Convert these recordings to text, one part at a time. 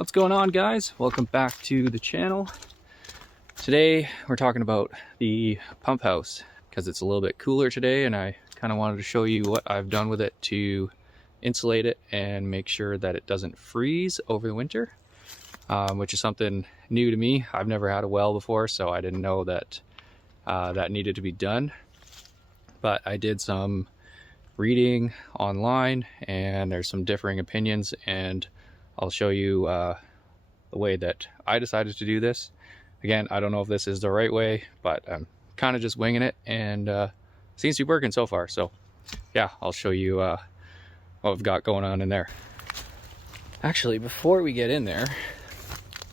What's going on, guys? Welcome back to the channel. Today we're talking about the pump house because it's a little bit cooler today, and I kind of wanted to show you what I've done with it to insulate it and make sure that it doesn't freeze over the winter, which is something new to me. I've never had a well before, so I didn't know that that needed to be done. But I did some reading online, and there's some differing opinions, and I'll show you the way that I decided to do this. Again, I don't know if this is the right way, but I'm kind of just winging it, and seems to be working so far. So yeah, I'll show you what we've got going on in there. Actually, before we get in there,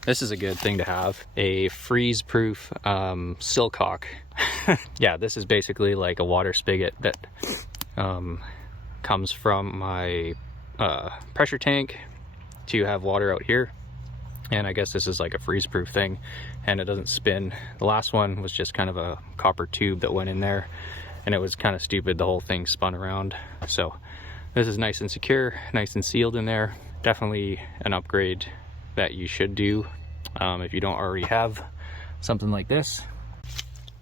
this is a good thing to have, a freeze-proof Silcock. Yeah, this is basically like a water spigot that comes from my pressure tank to have water out here, and I guess this is like a freeze-proof thing, and it doesn't spin. The last one was just kind of a copper tube that went in there, and it was kind of stupid. The whole thing spun around. So this is nice and secure, nice and sealed in there. Definitely an upgrade that you should do if you don't already have something like this.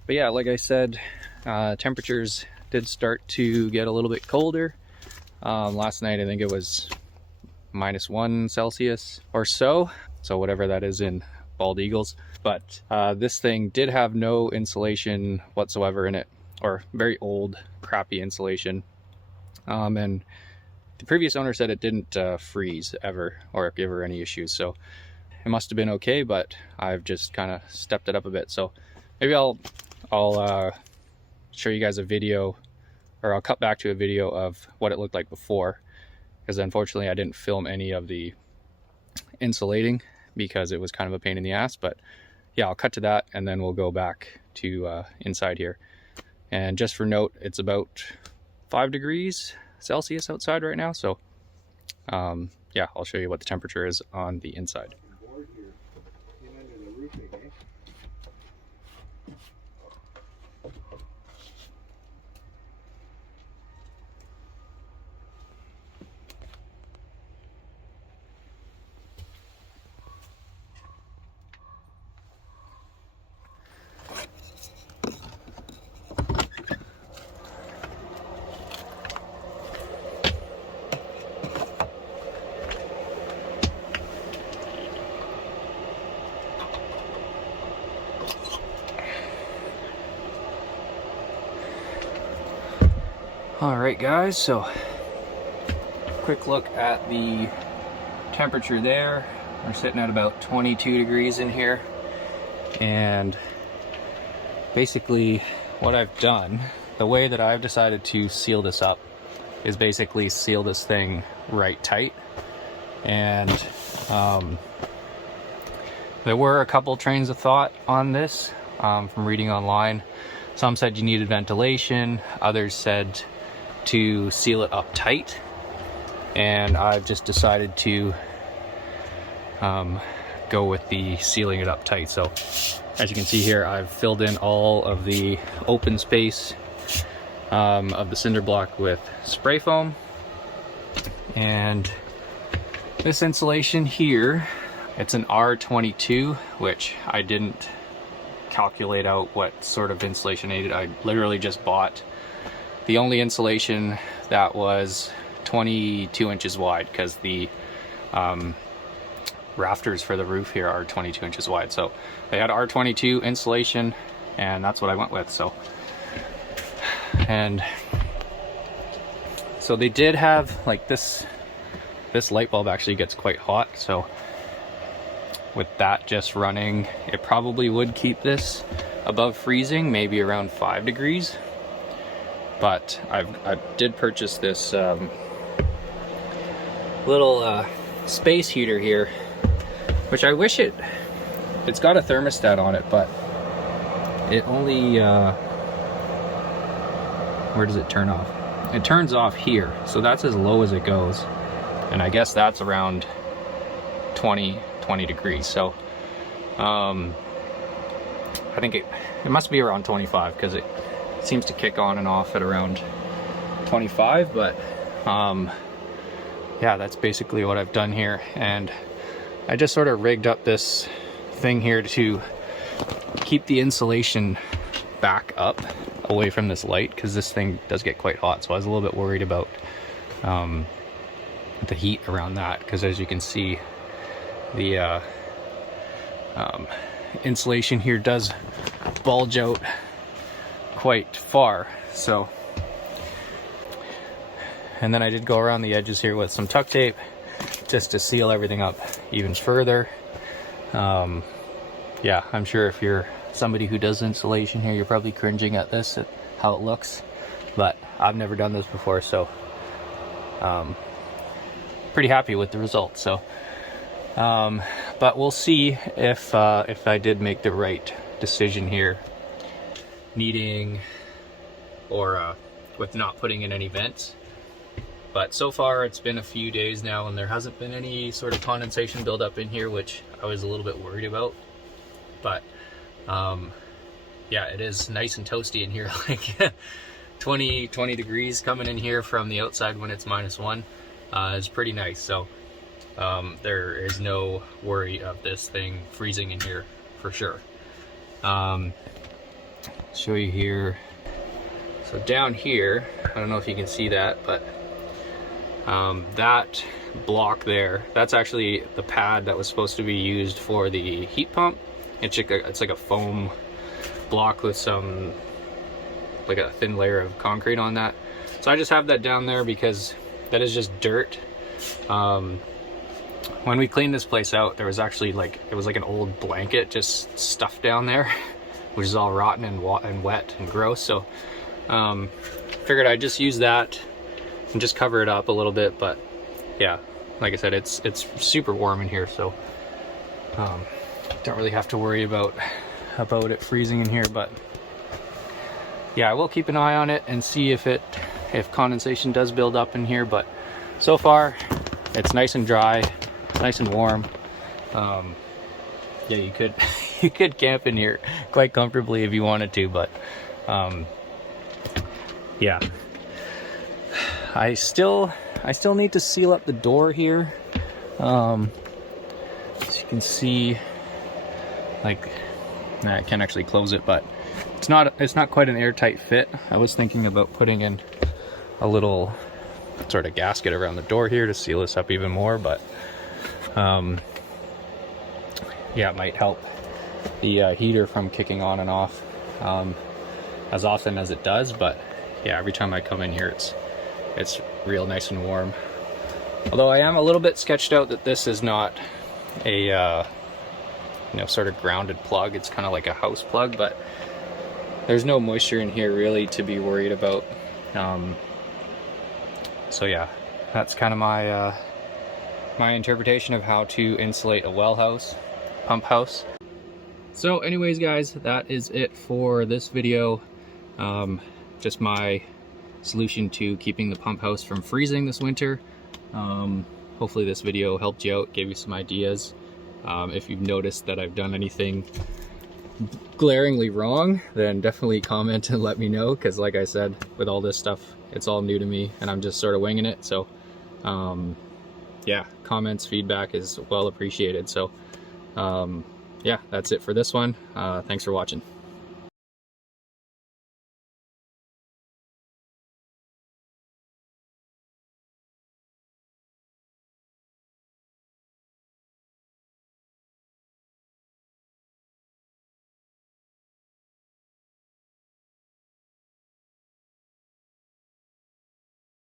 But yeah, like I said, temperatures did start to get a little bit colder. Last night I think it was -1 Celsius or so, whatever that is in bald eagles. But this thing did have no insulation whatsoever in it, or very old crappy insulation, and the previous owner said it didn't freeze ever or give her any issues, so it must have been okay. But I've just kind of stepped it up a bit, so maybe I'll show you guys a video, or I'll cut back to a video of what it looked like before, because unfortunately I didn't film any of the insulating because it was kind of a pain in the ass. But yeah, I'll cut to that, and then we'll go back to inside here. And just for note, it's about 5 degrees Celsius outside right now, so yeah, I'll show you what the temperature is on the inside. Alright guys, so quick look at the temperature there. We're sitting at about 22 degrees in here, and basically what I've done, the way that I've decided to seal this up, is basically seal this thing right tight. And there were a couple trains of thought on this from reading online. Some said you needed ventilation, others said to seal it up tight, and I've just decided to go with the sealing it up tight. So as you can see here, I've filled in all of the open space of the cinder block with spray foam, and this insulation here, it's an R22, which I didn't calculate out what sort of insulation I needed. I literally just bought the only insulation that was 22 inches wide, because the rafters for the roof here are 22 inches wide. So they had R22 insulation, and that's what I went with. So, and so they did have like this light bulb actually gets quite hot, so with that just running, it probably would keep this above freezing, maybe around 5 degrees. But I did purchase this little space heater here, which I wish it's got a thermostat on it, but it only where does it turn off? It turns off here, so that's as low as it goes, and I guess that's around 20 degrees. So I think it must be around 25, because it seems to kick on and off at around 25. But yeah, that's basically what I've done here. And I just sort of rigged up this thing here to keep the insulation back up away from this light, because this thing does get quite hot. So I was a little bit worried about the heat around that, because as you can see, the insulation here does bulge out quite far. So, and then I did go around the edges here with some tuck tape just to seal everything up even further. Yeah, I'm sure if you're somebody who does insulation here, you're probably cringing at this, at how it looks, but I've never done this before, so pretty happy with the results. So but we'll see if I did make the right decision here, needing or with not putting in any vents. But so far it's been a few days now and there hasn't been any sort of condensation buildup in here, which I was a little bit worried about. But yeah, it is nice and toasty in here, like 20 degrees coming in here from the outside when it's -1 is pretty nice. So there is no worry of this thing freezing in here for sure. Show you here. So down here, I don't know if you can see that, but that block there, that's actually the pad that was supposed to be used for the heat pump. It's like a foam block with some, like a thin layer of concrete on that. So I just have that down there because that is just dirt. When we cleaned this place out, there was actually it was like an old blanket just stuffed down there, which is all rotten and wet and gross. So figured I'd just use that and just cover it up a little bit. But yeah, like I said, it's super warm in here, so don't really have to worry about it freezing in here. But yeah, I will keep an eye on it and see if condensation does build up in here. But so far it's nice and dry, nice and warm. Yeah, you could camp in here quite comfortably if you wanted to, but yeah, I still need to seal up the door here. As you can see, I can't actually close it, but it's not quite an airtight fit. I was thinking about putting in a little sort of gasket around the door here to seal this up even more, but yeah, it might help the heater from kicking on and off as often as it does. But yeah, every time I come in here, it's real nice and warm. Although I am a little bit sketched out that this is not a sort of grounded plug. It's kind of like a house plug, but there's no moisture in here really to be worried about. So yeah, that's kind of my interpretation of how to insulate a well house, pump house. So anyways guys, that is it for this video. Just my solution to keeping the pump house from freezing this winter. Hopefully this video helped you out, gave you some ideas. If you've noticed that I've done anything glaringly wrong, then definitely comment and let me know, because like I said, with all this stuff, it's all new to me and I'm just sort of winging it. So yeah, comments, feedback is well appreciated. So yeah, that's it for this one. Thanks for watching.